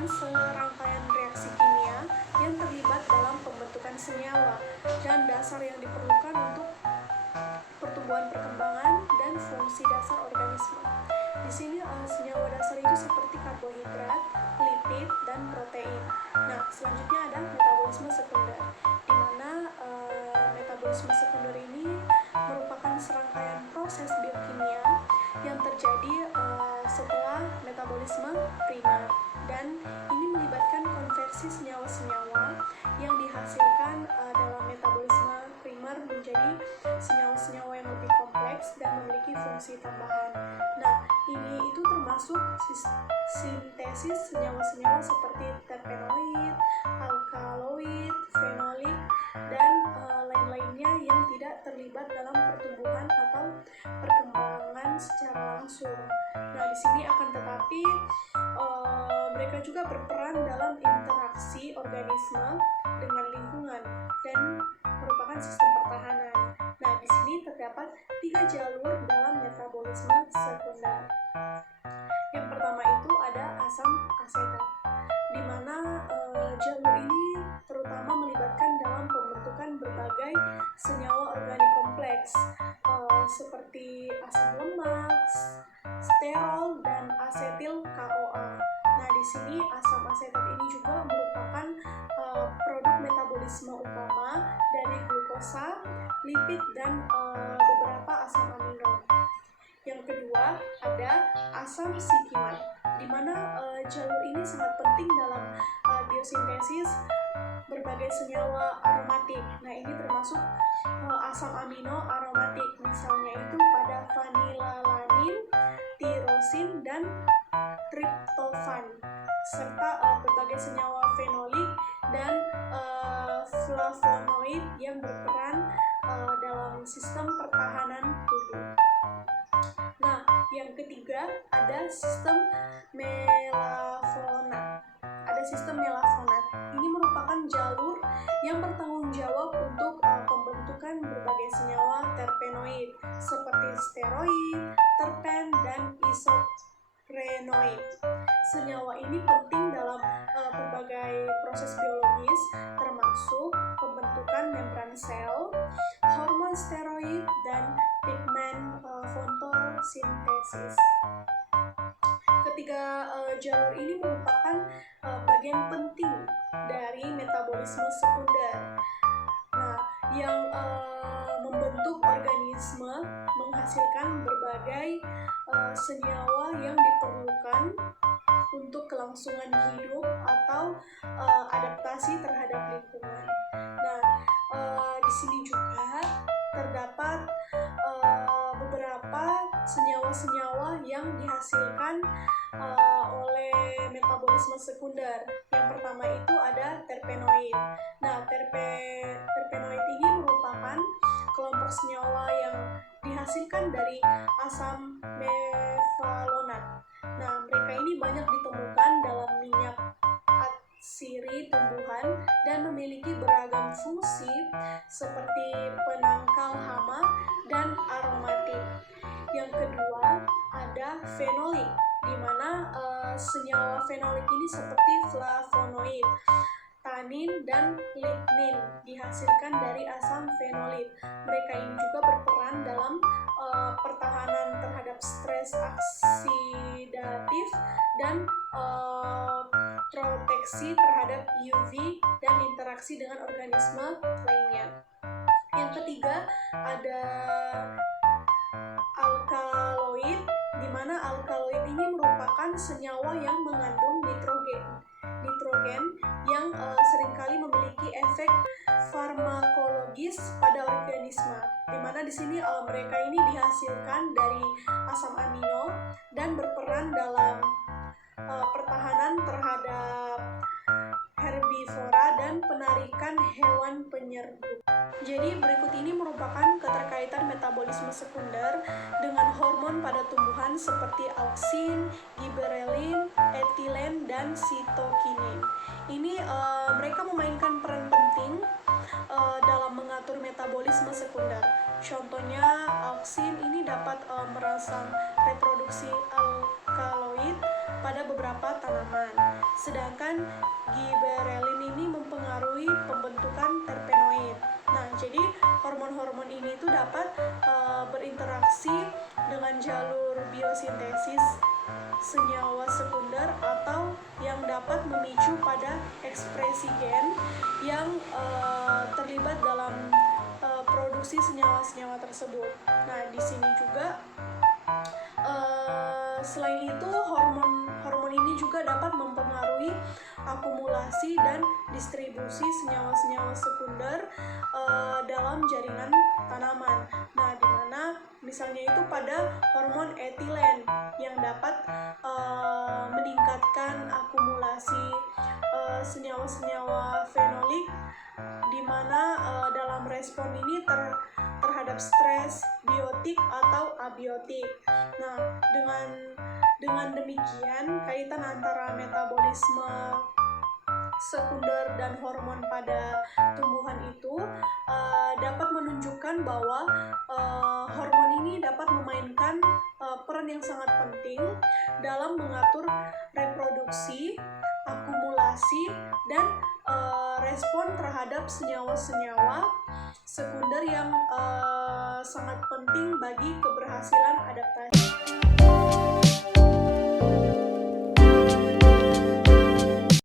merupakan serangkaian reaksi kimia yang terlibat dalam pembentukan senyawa dan dasar yang diperlukan untuk pertumbuhan, perkembangan, dan fungsi dasar organisme. Di sini senyawa dasar itu seperti karbohidrat, lipid, dan protein. Nah, selanjutnya ada metabolisme sekunder, di mana metabolisme sekunder ini merupakan serangkaian proses biokimia yang terjadi setelah metabolisme primer, dan ini melibatkan konversi senyawa-senyawa yang dihasilkan dalam metabolisme primer menjadi senyawa-senyawa yang lebih kompleks dan memiliki fungsi tambahan. Nah, ini itu termasuk sintesis senyawa-senyawa seperti terpenoid, alkaloid, fenolik, dan lain-lainnya yang tidak terlibat dalam pertumbuhan atau perkembangan secara langsung. Nah, di sini akan tetapi mereka juga berperan dalam interaksi organisme dengan lingkungan dan merupakan sistem pertahanan. Nah, di sini terdapat 3 jalur dalam metabolisme sekunder. Yang pertama itu ada asam asetat, di mana jalur ini terutama melibatkan dalam pembentukan berbagai senyawa organik kompleks seperti asam lemak, sterol, dan asetil CoA. Nah, di sini asam asetat ini juga merupakan produk metabolisme utama dari glukosa, lipid, dan beberapa asam amino. Yang kedua ada asam sikimat, di mana jalur ini sangat penting dalam biosintesis berbagai senyawa aromatik. Nah, ini termasuk asam amino aromatik, misalnya itu pada vanilalanin, tirosin, dan triptofan, serta berbagai senyawa fenolik dan flavonoid yang berperan dalam sistem pertahanan tubuh. Nah, yang ketiga ada sistem melafonat. Ini merupakan jalur yang bertanggung jawab untuk pembentukan berbagai senyawa terpenoid seperti steroid, terpen, dan isoprenoid. Senyawa ini penting dalam berbagai proses biologis, termasuk pembentukan membran sel, hormon steroid, dan pigmen fotosintesis. Ketiga jalur ini merupakan bagian penting dari metabolisme sekunder. Nah, yang membentuk organisme menghasilkan berbagai senyawa yang diperlukan untuk kelangsungan hidup atau adaptasi terhadap lingkungan. Nah, di sini juga terdapat beberapa senyawa-senyawa yang dihasilkan oleh metabolisme sekunder. Yang pertama itu ada terpenoid. Nah, terpenoid ini merupakan kelompok senyawa yang dihasilkan dari asam mefalonat. Nah, mereka ini banyak ditemukan dalam minyak atsiri tumbuhan dan memiliki beragam fungsi seperti penangkal hama dan aromatik. Yang kedua ada fenolik, di mana senyawa fenolik ini seperti flavonoid, tanin, dan lignin dihasilkan dari asam fenolit. Mereka ini juga berperan dalam pertahanan terhadap stres oksidatif dan proteksi terhadap UV dan interaksi dengan organisme lainnya. Yang ketiga ada alkaloid, di mana alkaloid ini merupakan senyawa yang mengandung nitrogen yang seringkali memiliki efek farmakologis pada organisme, di mana di sini mereka ini dihasilkan dari asam amino dan berperan dalam pertahanan terhadap herbivora dan penarikan hewan penyerbu. Jadi berikut ini merupakan keterkaitan metabolisme sekunder dengan hormon pada tumbuhan seperti auksin, giberelin, etilen, dan sitokinin. Ini mereka memainkan peran penting dalam mengatur metabolisme sekunder. Contohnya auksin ini dapat merangsang reproduksi alkaloid pada beberapa tanaman. Sedangkan giberellin ini mempengaruhi pembentukan terpenoid. Nah, jadi hormon-hormon ini itu dapat berinteraksi dengan jalur biosintesis senyawa sekunder atau yang dapat memicu pada ekspresi gen yang terlibat dalam produksi senyawa-senyawa tersebut. Nah, di sini juga selain itu hormon ini juga dapat mempengaruhi akumulasi dan distribusi senyawa-senyawa sekunder dalam jaringan tanaman. Nah, di mana misalnya itu pada hormon etilen yang dapat meningkatkan akumulasi senyawa-senyawa fenolik, di mana dalam respon ini terhadap stres, biotik atau abiotik. Nah, dengan demikian kaitan antara metabolisme sekunder dan hormon pada tumbuhan itu dapat menunjukkan bahwa hormon ini dapat memainkan peran yang sangat penting dalam mengatur reproduksi, akumulasi, dan respon terhadap senyawa-senyawa sekunder yang sangat penting bagi keberhasilan adaptasi.